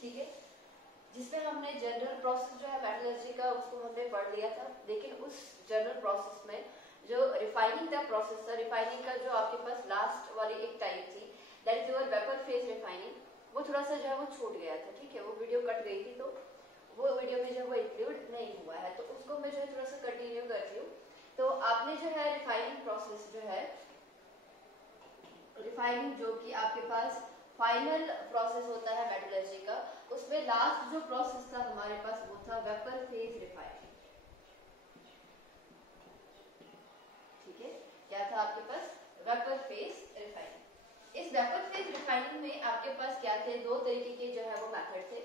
ठीक है, जिसमें हमने जनरल प्रोसेस जो है मेटलर्जी का उसको हमने पढ़ लिया था। लेकिन उस जनरल प्रोसेस में जो रिफाइनिंग का प्रोसेस था, रिफाइनिंग का जो आपके पास लास्ट वाली एक टाइप थी that is your vapour phase refining, वो थोड़ा सा जो है वो छूट गया था। ठीक है, वो वीडियो कट गई थी, तो वो वीडियो में जो है वो इंक्लूड नहीं हुआ है, तो उसको मैं जो है थोड़ा सा कंटिन्यू करती हूँ। तो आपने जो है रिफाइनिंग प्रोसेस जो है, रिफाइनिंग जो कि आपके पास फाइनल प्रोसेस होता है मेटलर्जी का, उसमें लास्ट जो प्रोसेस था हमारे पास वो था वेपर फेज रिफाइनिंग। ठीक है, क्या था आपके पास? Vapour phase refining. इस वेपर फेज रिफाइनिंग में आपके पास क्या थे? दो तरीके के जो है वो मेथड थे।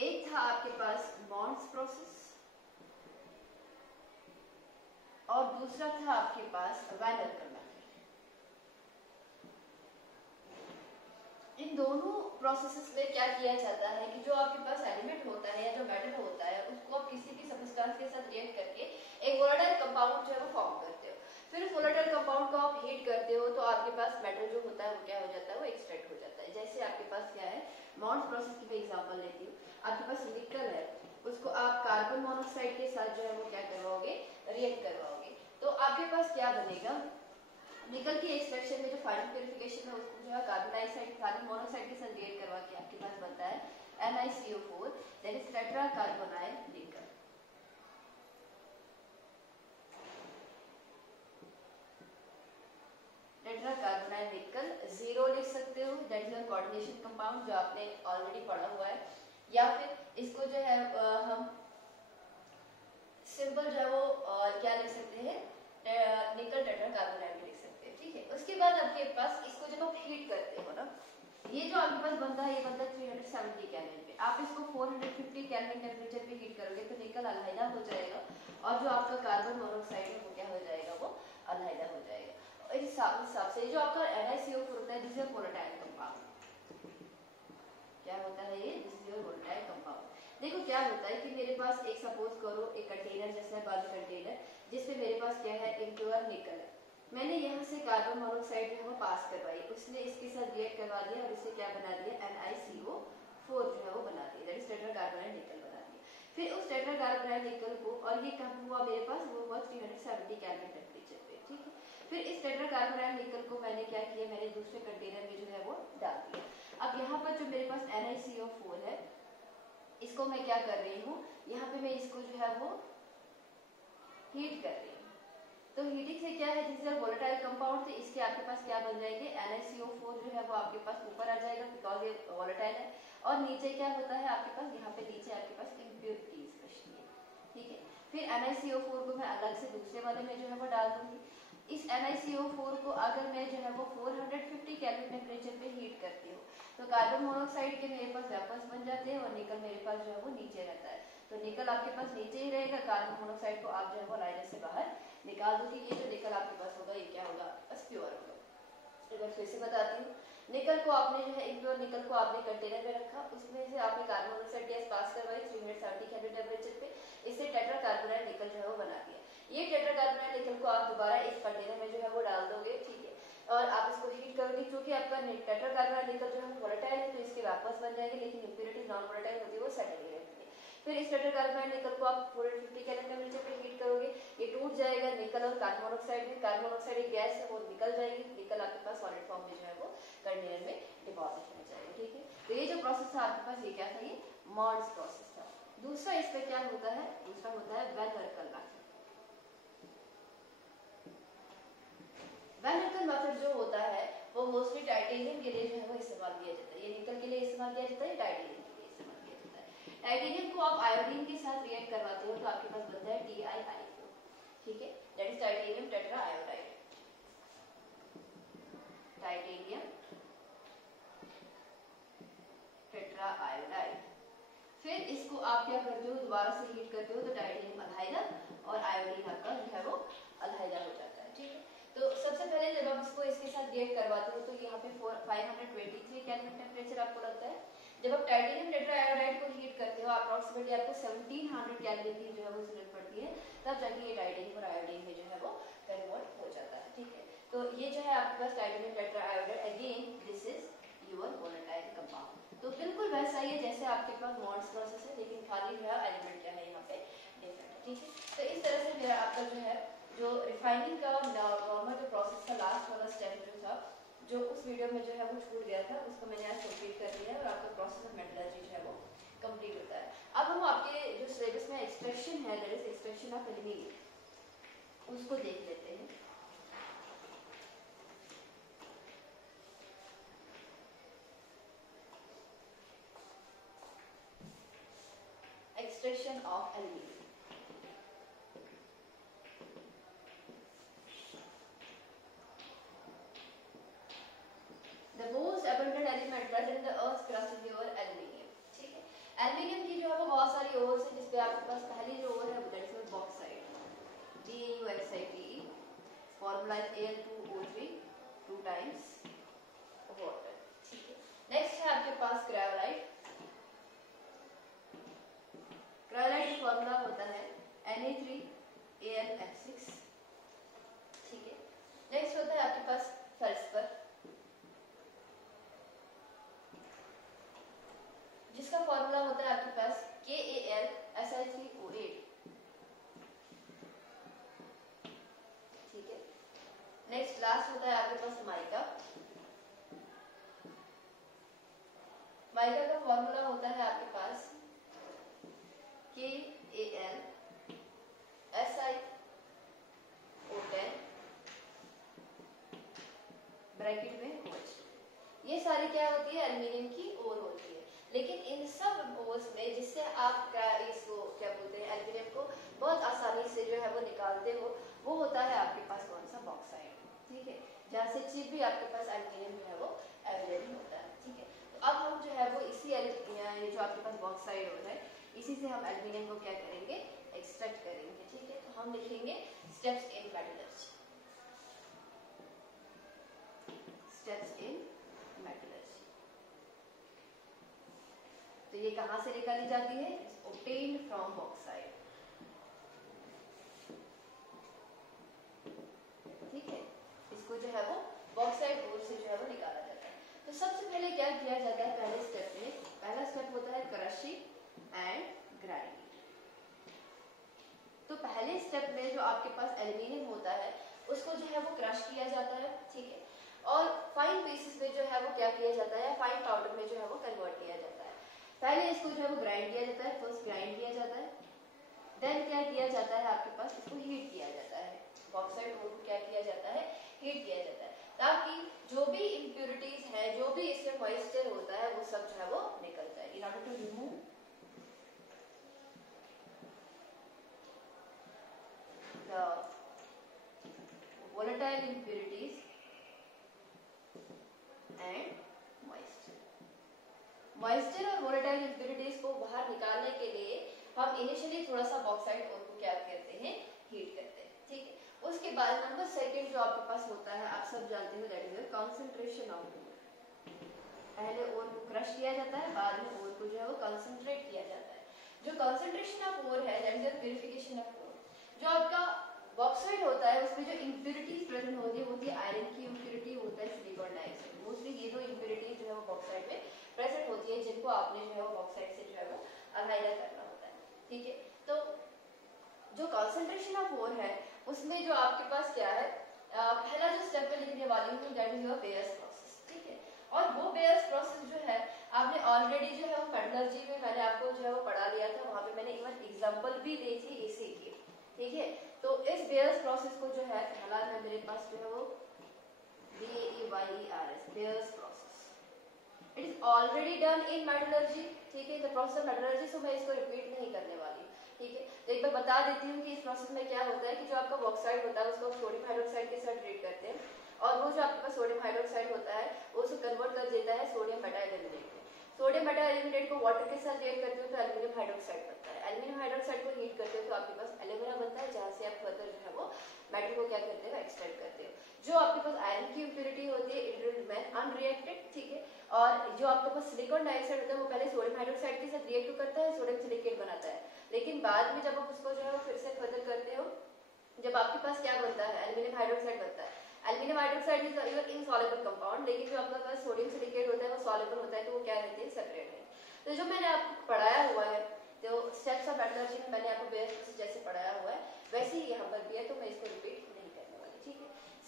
एक था आपके पास मॉन्स प्रोसेस और दूसरा था आपके पास वैन अल्कन मेथड। इन दोनों प्रोसेसेस में क्या किया जाता है कि जो आपके पास एलिमेंट होता है या जो मेटल होता है उसको आप किसी भी सबस्टेंस के साथ रिएक्ट करके एक वोलेटाइल कंपाउंड जो है वो फॉर्म करते हो। फिर उस वोलेटाइल कंपाउंड को आप हीट करते हो तो आपके पास मेटल जो होता है वो क्या हो जाता है? वो एक्सट्रैक्ट हो जाता है। जैसे आपके पास क्या है, मॉन्स प्रोसेस की मैं एग्जांपल लेती हूँ। आपके पास निकल है, उसको आप कार्बन मोनोऑक्साइड के साथ जो है वो क्या करवाओगे? रिएक्ट करवाओगे। तो आपके पास क्या बनेगा? निकल की एक्सट्रैक्शन में जो फाइनल प्यूरिफिकेशन है उसको जो है कार्बन डाइऑक्साइड कार्बन मोनोऑक्साइड के साथ रिएक्ट करवा के आपके पास बनता है NiCO4 that is tetra carbonyl निकल। टेट्रा कार्बोनाइल निकल जीरो लिख सकते हो, दैट इज कोऑर्डिनेशन कंपाउंड जो आपने ऑलरेडी पढ़ा हुआ है। या फिर इसको जो है हम सिंपल जो है वो क्या लिख सकते हैं? निकल टेट्रा कार्बोनाइल लिख सकते हैं। ठीक है, उसके बाद आपके पास इसको जब आप हीट करते हो ना, ये जो आपके पास बनता है ये बनता है 370 केल्विन पे। आप इसको 450 केल्विन टेम्परेचर पे हीट करोगे तो निकल अलहाइदा हो जाएगा और जो आपका कार्बन मोनोऑक्साइड है वो क्या हो जाएगा? वो अलहाइदा हो जाएगा। और इस हिसाब से जो आपका NiCO4 होता है दिस इज वोलेटाइल कंपाउंड। क्या होता है ये? This is volatile compound. देखो क्या होता है कि मेरे पास एक सपोज करो एक कंटेनर जैसा है, बल्क कंटेनर, जिसमें मेरे पास क्या है? इम्प्योर निकल है। मैंने यहाँ से कार्बन मोनोऑक्साइड जो है वो पास करवाई, उसने इसके साथ रिएक्ट करवा दिया और इसे क्या बना दिया? NiCO4 जो है वो बना दिया, दैट इज टेट्रा कार्बोनाइल निकल बना दिया। फिर उस टेट्रा कार्बोनाइल निकल को, और ये कब हुआ मेरे पास? वो हुआ 370 केल्विन टेम्परेचर पे। ठीक है, फिर इस टेट्रा कार्बोनाइल निकल को मैंने क्या किया? मैंने दूसरे कंटेनर में जो है वो डाल दिया। अब यहाँ पर जो मेरे पास NiCO4 है इसको मैं क्या कर रही हूँ? यहाँ पे मैं इसको जो है वो हीट कर रही हूँ। तो हीटिंग से क्या है? जिससे वोलेटाइल कंपाउंड थे इसके आपके पास क्या बन जाएंगे? NiCO4 जो है वो आपके पास ऊपर आ जाएगा बिकॉज ये वोलेटाइल है, और नीचे क्या होता है आपके पास? यहाँ पे नीचे आपके पास इम्प्योरिटीज बचती है। ठीक है, फिर NiCO4 को मैं अलग से दूसरे वाले में जो है वो डाल दूंगी। इस NiCO4 को अगर मैं जो है वो 450 केल्विन टेम्परेचर पे हीट करती हूँ तो कार्बन मोनोऑक्साइड के मेरे पास वेपर्स बन जाते हैं और निकल मेरे पास जो है वो नीचे रहता है। तो निकल आपके पास नीचे ही रहेगा, कार्बन मोनोऑक्साइड को आप जो है वो लाइनर से बाहर निकाल दो कि ये जो निकल आपके पास होगा ये क्या होगा? बस प्योर होगा। एक बार फिर से बताती हूँ, निकल को आपने जो है इम्प्योर निकल को आपने कंटेनर में रखा, उसमें से आपने कार्बन मोनोऑक्साइड गैस पास करवाई 370 केल्विन टेम्परेचर पे, इससे टेट्रा कार्बोनाइल निकल जो है वो बना दिया। ये टेट्रा कार्बोनाइल निकल को आप दोबारा इस कंटेनर में जो है वो डाल दोगे। ठीक है, और आप इसको हीट करोगे, क्योंकि आपका टेट्रा कार्बोनाइल निकल जो है वोलेटाइल है तो इसके वेपर्स बन जाएंगे, लेकिन इम्प्योरिटी नॉन वोलेटाइल होती है वो सेटल ही रहती है। फिर इस टेट्रा कार्बोनाइल निकल को आप 450 केल्विन टेम्परेचर पे हीट करोगे, ये टूट जाएगा निकल और कार्बन मोनोऑक्साइड में। कार्बन मोनोऑक्साइड एक गैस है वो निकल जाएगी, निकल आपके पास सॉलिड फॉर्म में जो है वो कंटेनर में डिपॉजिट हो जाएगा। ठीक है, तो ये जो प्रोसेस था आपके पास ये क्या था? ये मॉन्स प्रोसेस था। दूसरा इसमें क्या होता है? दूसरा होता है वैन अल्कन मेथड। वैन अल्कन मेथड जो होता है वो मोस्टली टाइटेनियम के लिए जो है वो इस्तेमाल किया जाता है। ये निकल के लिए इस्तेमाल किया जाता है, टाइटेनियम के लिए इस्तेमाल किया जाता है। टाइटेनियम को आप आयोडीन के साथ रिएक्ट करवाते हो तो आपके पास बनता है TiI4। ठीक है, that is titanium tetra iodide. Titanium tetra iodide. फिर इसको आप क्या करते हो? दोबारा से हीट करते हो तो टाइटेनियम अलहाइदा और आयोडीन आपका जो है वो अलहाइदा हो जाता है। ठीक है, तो सबसे पहले जब आप इसको इसके साथ रिएक्ट करवाते हो तो यहाँ पे 523 केल्विन टेम्परेचर आपको लगता है। जब आप टाइटेनियम टेट्रा आयोडाइड को हीट करते हो अप्रोक्सीमेटली आपको 1700 केल्विन की जो है वो जरूरत पड़ती है, तब जाके ये टाइटेनियम और आयोडीन में जो है वो कन्वर्ट हो जाता है। ठीक है, तो ये जो है आपके पास titanium tetraiodide, again this is your volatile compound. तो बिल्कुल वैसा ही है जैसा जो रिफाइनिंग का नॉर्मल जो प्रोसेस का लास्ट वाला स्टेप जो था, जो उस वीडियो में जो है वो छूट गया था, उसको मैंने आज कंप्लीट कर दिया है और आपका प्रोसेस ऑफ मेटलर्जी जो है वो कंप्लीट होता है। अब हम आपके जो सिलेबस में एक्सट्रैक्शन है, that is extraction of aluminium, उसको देख लेते हैं। Extraction of aluminium, the most abundant element present in the earth's crust is your aluminium। ठीक है, एल्यूमिनियम की जो है वो बहुत सारी ओर्स है, जिसपे आपके पास पहली जो ओर है वो that is bauxite, BaUXite, formula is Al2O3 2 times water. ठीक है, नेक्स्ट है आपके पास क्रायोलाइट। क्रायोलाइट का फॉर्मूला होता है Na3AlF6। ठीक है, नेक्स्ट होता है आपके पास फेल्सपर, जिसका फॉर्मूला होता है आपके पास KAlSi3O8। ठीक है, नेक्स्ट लास्ट होता है आपके पास माइका। माइका का फॉर्मूला होता है आपके पास KAlSiO10 ब्रैकेट में OH। ये सारी क्या होती है, एल्यूमिनियम की ओर होती है। लेकिन इन सब ओर्स में जिससे आप इसको क्या बोलते हैं, एल्यूमिनियम को बहुत आसानी से जो है वो निकालते हो, वो होता है आपके पास कौन सा, बॉक्साइट। ठीक है, जहाँ से चीप भी आपके पास एल्यूमिनियम जो है वो अवेलेबल होता है। ठीक है, तो अब हम जो है वो इसी जो आपके पास बॉक्साइट होता है, इसी से हम एल्यूमिनियम को क्या करेंगे, एक्सट्रैक्ट करेंगे। ठीक है, तो हम लिखेंगे steps in metallurgy. Steps in metallurgy, तो ये कहां से निकाली जाती है, obtained फ्रॉम बॉक्साइट। ठीक है, इसको जो है वो बॉक्साइट ओर से जो है वो निकाला जाता है। तो सबसे पहले क्या किया जाता है, पहले स्टेप में पहला स्टेप होता है क्रशिंग एंड ग्राइंडिंग। तो पहले स्टेप में जो आपके पास एल्यूमिनियम होता है उसको जो है वो क्रश किया जाता है। ठीक है, और फाइन पीसेस में जो है वो क्या किया जाता है, फाइन पाउडर में जो है वो कन्वर्ट किया जाता है। पहले इसको जो है वो ग्राइंड किया जाता है, फर्स्ट ग्राइंड किया जाता है, देन क्या किया जाता है आपके पास, इसको हीट किया जाता है। बॉक्साइट ओर को क्या किया जाता है, हीट किया जाता है, ताकि जो भी इम्प्योरिटीज है, जो भी इसमें मॉइस्चर होता है, वो सब जो है वो निकल जाए। In order to remove the volatile impurities and moisture और वोलेटाइल इम्प्योरिटीज को बाहर निकालने के लिए हम इनिशियली थोड़ा सा बॉक्साइट ओर को क्या करते हैं, हीट करते हैं। ठीक है, उसके बाद नंबर सेकंड जो आपके पास होता है, आप सब जानते हो, that is concentration of ore. पहले ओर को क्रश किया जाता है, बाद में ओर को जो है वो कंसंट्रेट किया जाता है। जो कंसंट्रेशन ऑफ ओर है, that is purification of ore. जो आपका बॉक्साइट होता है उसमें जो इम्प्योरिटीज प्रेजेंट होती है आयरन की इम्प्योरिटी होता है, सिलिकॉन डाइऑक्साइड, मोस्टली ये दो इम्प्योरिटीज जो है वो बॉक्साइट में प्रेजेंट होती है, जिनको आपने जो है वो बॉक्साइट से जो है वो अलाइड करना होता है। ठीक है, तो जो कंसंट्रेशन ऑफ ओर है उसमें जो आपके पास क्या है, पहला जो स्टेप में लिखने वाली हूँ, that is your bears process. ठीक है, और वो बेयर्स प्रोसेस जो है आपने ऑलरेडी जो है वो मेटलर्जी में मैंने आपको जो है वो पढ़ा लिया था, वहां पे मैंने इवन एग्जांपल भी दी थी इसी की। ठीक है, तो इस बेयर्स प्रोसेस को जो है पहला में मेरे पास जो है वो BAEYERS bears process, it is already done in metallurgy. ठीक है, द प्रोसेस ऑफ मेटलर्जी, सो मैं इसको रिपीट नहीं करने वाली। ठीक है, तो एक बार बता देती हूँ कि इस प्रोसेस में क्या होता है कि जो आपका बॉक्साइड होता है उसको सोडियम हाइड्रोक्साइड के साथ ट्रीट करते हैं, और वो जो आपके पास सोडियम हाइड्रोक्साइड होता है वो उसको कन्वर्ट कर देता है सोडियम मेटाएल्यूमिनेट में। सोडियम मेटाएल्यूमिनेट को वाटर के साथ रिएक्ट करते हो तो एल्यूमिनियम हाइड्रोक्साइड बनता है। एल्यूमिनियम हाइड्रोक्साइड को हीट करते हो तो आपके पास एल्यूमिना बनता है, जहाँ से आप फर्दर जो है वो मेटल को क्या करते हो, एक्सट्रैक्ट करते हो। जो आपके पास आयरन की इम्प्योरिटी होती है, इट विल रिमेन अनरिएक्टेड। ठीक है, और जो आपके पास सिलिकॉन डाइऑक्साइड होता है वो पहले सोडियम हाइड्रोक्साइड के साथ रिएक्ट करता है, सोडियम सिलिकेट बनाता है, लेकिन बाद में जब आप उसको जो है वो फिर से फर्दर करते हो, जब आपके पास क्या बनता है, एल्यूमिनियम हाइड्रोक्साइड बनता है। Aluminium hydroxide is insoluble compound, लेकिन जो आपका पास सोडियम सिलिकेट होता है वो सॉल्युबल होता है, तो वो क्या रहते हैं, सेपरेट है। तो जो मैंने आपको पढ़ाया हुआ है, तो स्टेप्स ऑफ मेटलर्जी में मैंने आपको बेयर्स प्रोसेस जैसे पढ़ाया हुआ है वैसे ही यहाँ पर भी है, तो मैं इसको रिपीट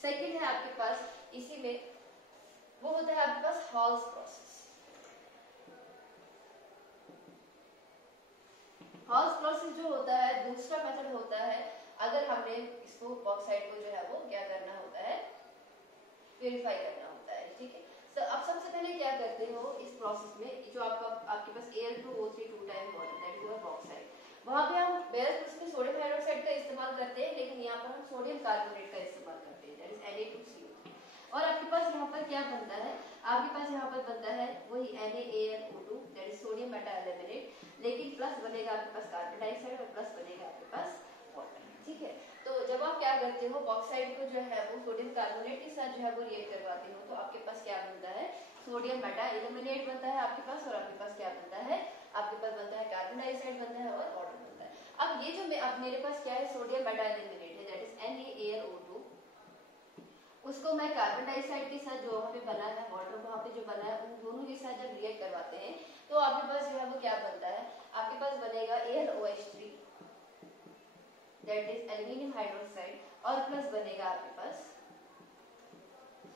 सेकंड है आपके पास इसी में वो होता है आपके पास हॉल्स प्रोसेस। हॉल्स प्रोसेस जो होता है दूसरा मेथड होता है, अगर हमने इसको बॉक्साइट को जो है वो क्या करना होता है, प्यूरिफाई करना होता है, ठीक है। तो अब सबसे पहले क्या करते हो इस प्रोसेस में, जो आपके पास Al2O3 2 time water that is bauxite, वहां पे हम बेस उसमें सोडियम हाइड्रोक्साइड का इस्तेमाल करते हैं, लेकिन यहाँ पर हम सोडियम कार्बोनेट का इस्तेमाल करते हैं दैट इज Na2CO3। और आपके पास यहाँ पर क्या बनता है, आपके पास यहाँ पर बनता है वही NaAlO2 that is sodium Meta aluminate, लेकिन प्लस बनेगा आपके पास कार्बन डाइऑक्साइड और प्लस बनेगा आपके पास वाटर, ठीक है। तो जब आप क्या करते हो बॉक्साइड को जो है वो सोडियम कार्बोनेट के साथ जो है वो रिएक्ट करवाते हो, तो आपके पास क्या बनता है, सोडियम मेटा एल्यूमिनेट बनता है आपके पास, और आपके पास क्या बनता है, आपके पास बनता है कार्बन डाइऑक्साइड बनता है और वाटर बनता है। अब ये जो अब मेरे पास क्या है सोडियम मेटा एल्यूमिनेट है दैट इज NaAlO2, उसको मैं कार्बन डाइऑक्साइड के साथ जो वहाँ पे बना है वाटर वहाँ पे जो बना है उन दोनों के साथ जब रिएक्ट करवाते हैं तो आपके पास जो है वो क्या बनता है, आपके पास बनेगा AlOH3 that is aluminium hydroxide, और प्लस बनेगा आपके पास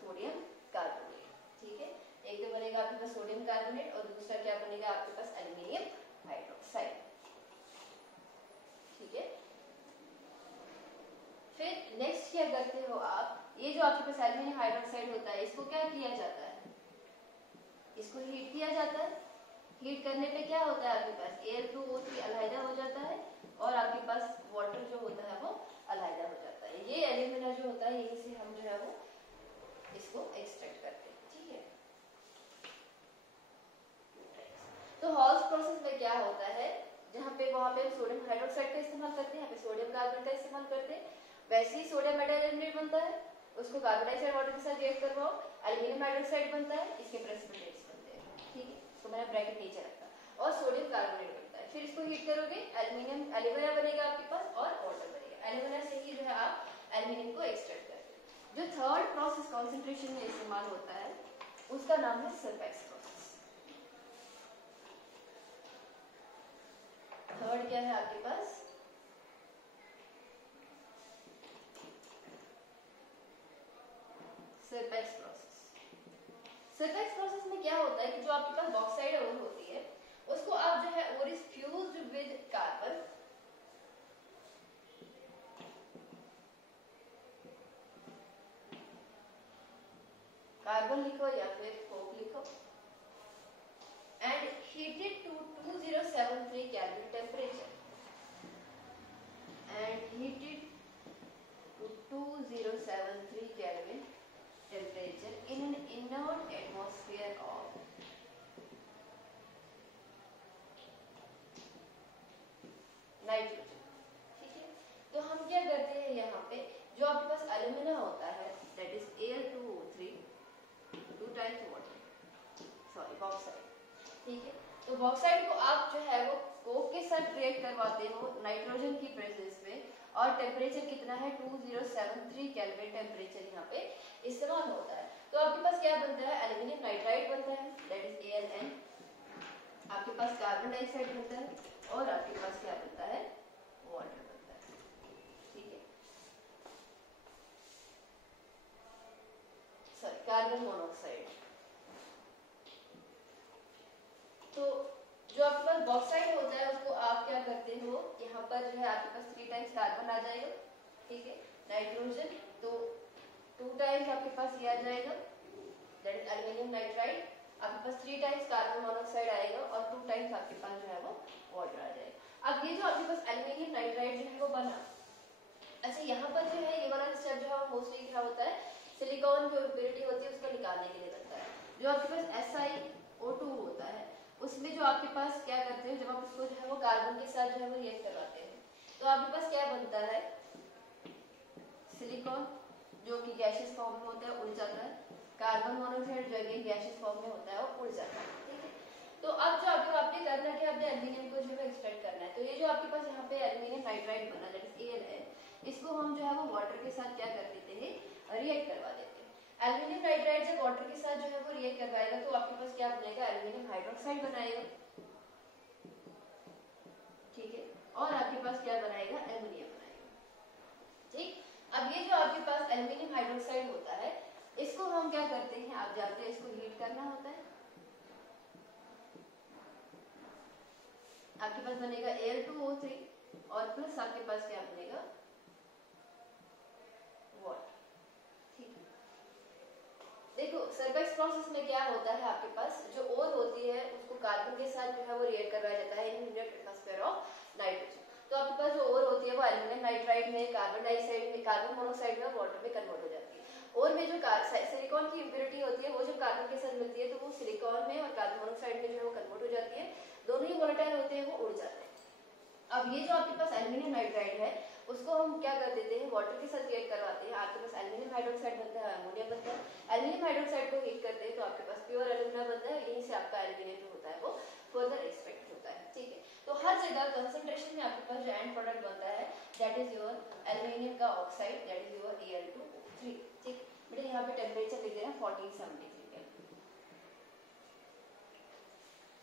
सोडियम कार्बोनेट, ठीक है। एक तो बनेगा आपके पास सोडियम कार्बोनेट और दूसरा क्या बनेगा आपके पास एल्यूमिनियम हाइड्रोक्साइड, ठीक है। फिर नेक्स्ट क्या करते हो आप, ये जो आपके पास एल्यूमिनियम हाइड्रोक्साइड होता है इसको क्या किया जाता है, इसको हीट किया जाता है। हीट करने पे क्या होता है आपके पास Al2O3 अलहदा हो जाता है और आपके पास वाटर जो होता है वो अलहदा हो जाता है। ये एल्यूमिना जो होता है यहीं से हम जो है वो इसको एक्सट्रैक्ट करते हैं, ठीक है। तो हॉल्स प्रोसेस में क्या होता है, जहाँ पे वहाँ पे सोडियम हाइड्रोक्साइड का इस्तेमाल करते हैं, यहाँ पे सोडियम कार्बन का इस्तेमाल करते हैं, वैसे ही सोडियम मेटा एल्यूमिनेट बनता है, उसको कार्बन डाइऑक्साइड वाटर के साथ रिएक्ट करवाओ, एल्यूमिनियम हाइड्रोक्साइड बनता है, इसके प्रेसिपिटेट्स बनते हैं, ठीक है। तो मैंने ब्रैकेट नीचे रखा, और सोडियम कार्बोनेट बनता है, फिर इसको हीट करोगे एल्यूमिनियम एल्यूमिना बनेगा आपके पास और वाटर बनेगा, एल्यूमिना से ही जो है आप एल्यूमिनियम को एक्सट्रैक्ट करते हैं। जो थर्ड प्रोसेस कंसंट्रेशन में इस्तेमाल होता है उसका नाम है सरफेक्स प्रोसेस। थर्ड क्या है आपके पास, सरफेक्स प्रोसेस। सरफेक्स प्रोसेस में क्या होता है कि जो आपके पास बॉक्साइड ओर होती है उसको आप जो है ore is fused with carbon, carbon लिखो या फिर कोक लिखो, and heated to 2073 Kelvin temperature, and heated to 2073 Kelvin temperature in an inert atmosphere of nitrogen, ठीक है। तो हम क्या करते हैं यहाँ पे जो आपके पास एल्यूमिना होता है that is Al2O3 2 times water, sorry bauxite, ठीक है। तो बॉक्साइड को आप जो है वो कोक के साथ रिएक्ट करवाते हो नाइट्रोजन की प्रेजेंस में, और टेम्परेचर कितना है 2073 केल्विन टेम्परेचर यहाँ पे इस्तेमाल होता है। तो आपके पास क्या बनता है, एल्यूमिनियम नाइट्राइड बनता है दैट इज AlN, आपके पास कार्बन डाइऑक्साइड बनता है और आपके पास क्या बनता है, वाटर बनता है, ठीक है, सॉरी कार्बन मोनोऑक्साइड। तो जो आपके पास बॉक्साइड होता है उसको आप क्या करते हो, यहाँ पर जो है आपके पास 3 टाइम्स कार्बन आ जाएगा, ठीक है, नाइट्रोजन, तो 2 टाइम्स आपके पास ये आ जाएगा दैट इज एल्यूमिनियम नाइट्राइड, आपके पास 3 टाइम्स कार्बन मोनोऑक्साइड आएगा और 2 टाइम्स आपके पास जो है वो वाटर आ जाएगा। अब ये जो आपके पास एल्यूमिनियम नाइट्राइड जो है वो बना, अच्छा यहाँ पर जो है ये वाला स्टेप जो है मोस्टली क्या होता है, सिलिकॉन जो इम्प्योरिटी होती है उसको निकालने के लिए बनता है। जो आपके पास SiO2 होता है उसमें जो आपके पास क्या करते हैं, जब आप इसको जो है वो कार्बन के साथ जो है वो रिएक्ट करवाते हैं तो आपके पास क्या बनता है, सिलिकॉन जो कि गैसियस फॉर्म में होता है उड़ जाता है, कार्बन मोनोऑक्साइड जो कि गैसियस फॉर्म में होता है वो उड़ जाता है, ठीक है। तो अब जो आपने करना है कि आपने एल्यूमिनियम को जो है एक्सट्रैक्ट करना है, तो ये जो आपके पास यहाँ पे एल्यूमिनियम नाइट्राइड बना दैट इज AlN, इसको हम जो है वो वाटर के साथ क्या कर देते हैं, रिएक्ट करवा देते हैं। एल्यूमिनियम नाइट्राइड जब वाटर के साथ जो है वो रिएक्ट करवाएगा तो आपके पास क्या बनेगा, एल्यूमिनियम हाइड्रोक्साइड बनाएगा, ठीक है, और आपके पास क्या बनाएगा, एमोनिया बनाएगा, ठीक। अब ये जो आपके पास एल्यूमिनियम हाइड्रोक्साइड होता है, इसको हम क्या करते हैं, आप जानते हैं, इसको हीट करना होता है। आपके पास बनेगा Al2O3 और प्लस आपके पास क्या बनेगा, वाटर। ठीक है, देखो सरबेक्स प्रोसेस में क्या होता है, आपके पास जो ओर होती है उसको कार्बन के साथ जो है वो रिएक्ट करवाया जाता है इन एटमॉस्फेयर ऑफ नाइट्रोजन। तो आपके पास जो ओर होती है वो एल्यूमिनियम नाइट्राइड में, कार्बन डाइऑक्साइड में, कार्बन मोनोऑक्साइड में, वाटर में कन्वर्ट हो जाती है। और में जो सिलिकॉन की इंप्योरिटी होती है वो जब कार्बन के साथ मिलती है तो वो सिलिकॉन में और कार्बन मोनोऑक्साइड में जो है वो कन्वर्ट हो जाती है, दोनों ही वोलेटाइल होते हैं, वो उड़ जाते हैं। अब ये जो आपके पास एल्यूमिनियम नाइट्राइड है उसको हम क्या कर देते हैं, वाटर के साथ रिएक्ट करवाते हैं, आपके पास एल्यूमिनियम हाइड्रोक्साइड बनता है, अमोनिया बनता है। एल्यूमिनियम हाइड्रोक्साइड को हीट करते हैं तो आपके पास प्योर एल्यूमिना बनता है, यहीं से आपका एल्यूमिनियम जो होता है वो फर्दर एक्सट्रैक्ट होता है। ठीक है, तो हर जगह कंसंट्रेशन में आपके पास जो एंड प्रोडक्ट बनता है दैट इज योर एल्यूमिनियम का oxide, that is your Al2O3। ठीक, बेटा यहाँ पे टेम्परेचर लिख दे रहे हैं 1473 के।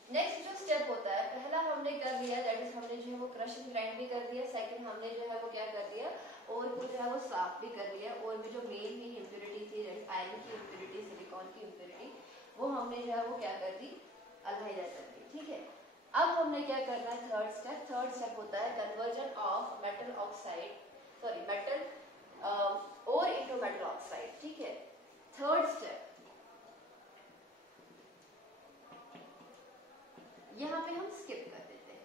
नेक्स्ट जो स्टेप होता है, पहला हमने कर लिया, दैट इज हमने जो है वो क्रश एंड ग्राइंड भी कर दिया। सेकंड हमने जो है वो क्या कर दिया, और को जो है वो साफ भी कर लिया। और में जो मेन भी इंप्योरिटी थी, आयरन की इंप्योरिटी, सिलिकॉन की इंप्योरिटी, वो हमने जो है वो क्या कर दी, अलहदा कर दी। ठीक है, अब हमने क्या करना है, थर्ड स्टेप। थर्ड स्टेप होता है conversion of metal oxide, sorry metal और इनटू मेटल ऑक्साइड। ठीक है, थर्ड स्टेप यहाँ पे हम स्किप कर देते हैं।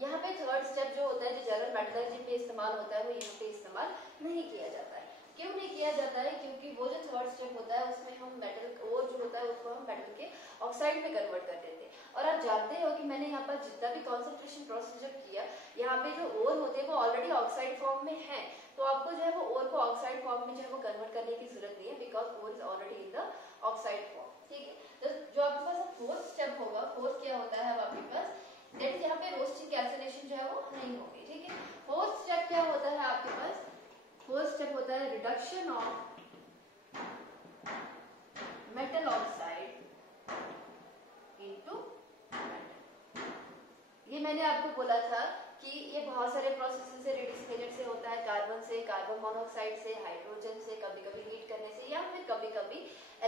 यहाँ पे थर्ड स्टेप जो होता है, जो जनरल मेटलर्जी पे इस्तेमाल होता है, वो यहाँ पे इस्तेमाल नहीं किया जाता है। क्यों नहीं किया जाता है, क्योंकि वो जो थर्ड स्टेप होता है उसमें हम मेटल और जो होता है उसको हम मेटल के ऑक्साइड में कन्वर्ट कर देते हैं। और आप जानते हो कि मैंने यहाँ पर जितना भी कॉन्सेंट्रेशन प्रोसीजर किया, यहाँ पे जो ओर होते हैं वो ऑलरेडी ऑक्साइड फॉर्म में है, तो आपको जो है वो ओर को ऑक्साइड फॉर्म में जो है वो कन्वर्ट करने की जरूरत नहीं है, because ore is already in the oxide form. ठीक है, तो जो आपके पास फोर्थ स्टेप होगा, फोर्थ क्या होता है अब आपके पास, दैट यहाँ पे रोस्टिंग कैल्सिनेशन जो है वो नहीं होगी। ठीक है, फोर्थ स्टेप क्या होता है आपके पास, फोर्थ स्टेप होता है reduction of metal oxide into metal. ये मैंने आपको बोला था कि ये बहुत सारे प्रोसेस से, रेडियस मेथड से होता है, कार्बन से, कार्बन मोनोऑक्साइड से, हाइड्रोजन से, कभी कभी हीट करने से, या फिर कभी कभी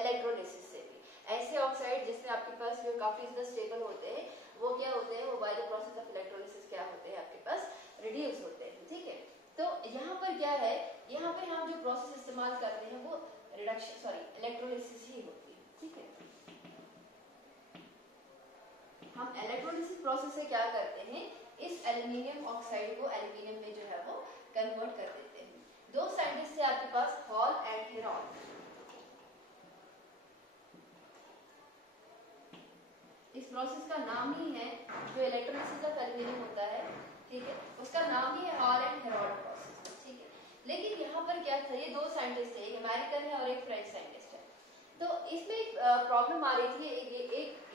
इलेक्ट्रोलिसिस से भी। ऐसे ऑक्साइड जिसमें आपके पास जो काफी ज्यादा स्टेबल होते हैं वो क्या होते हैं, वो by the process of electrolysis क्या होते हैं, आपके पास रिड्यूस होते हैं। ठीक है, तो यहाँ पर क्या है, यहाँ पर हम जो प्रोसेस इस्तेमाल करते हैं वो रिडक्शन, सॉरी इलेक्ट्रोलिसिस ही होती है। ठीक है, हम इलेक्ट्रोलिसिस प्रोसेस से क्या करते हैं, इस एल्यूमिनियम ऑक्साइड को एल्यूमिनियम में जो है वो कन्वर्ट कर देते हैं। दो साइंटिस्ट थे आपके पास, हॉल एंड हेरॉन। इस प्रोसेस का नाम ही है, जो इलेक्ट्रोलिसिस ऑफ एल्यूमिनियम होता है, ठीक है, उसका नाम ही है हॉल एंड हेरॉन प्रोसेस। ठीक है, लेकिन यहाँ पर क्या था, ये दो साइंटिस्ट थे, एक अमेरिकन है और एक फ्रेंच साइंटिस्ट है। तो इसमें एक प्रॉब्लम आ रही थी,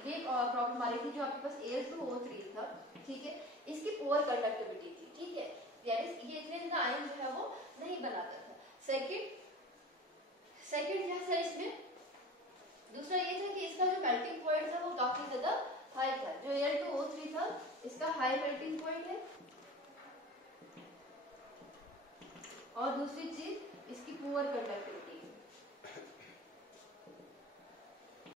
ये प्रॉब्लम आ रही थी, जो आपके पास Al2O3 था, ठीक है, इसकी पुअर कंडक्टिविटी थी। ठीक है, यानी ये इतने ज्यादा आयन जो है वो नहीं बनाता था। सेकंड क्या था इसमें, दूसरा ये था कि इसका जो मेल्टिंग पॉइंट था वो काफी ज्यादा हाई था। जो Al2O3 था इसका हाई मेल्टिंग पॉइंट है, और दूसरी चीज इसकी पुअर कंडक्टिविटी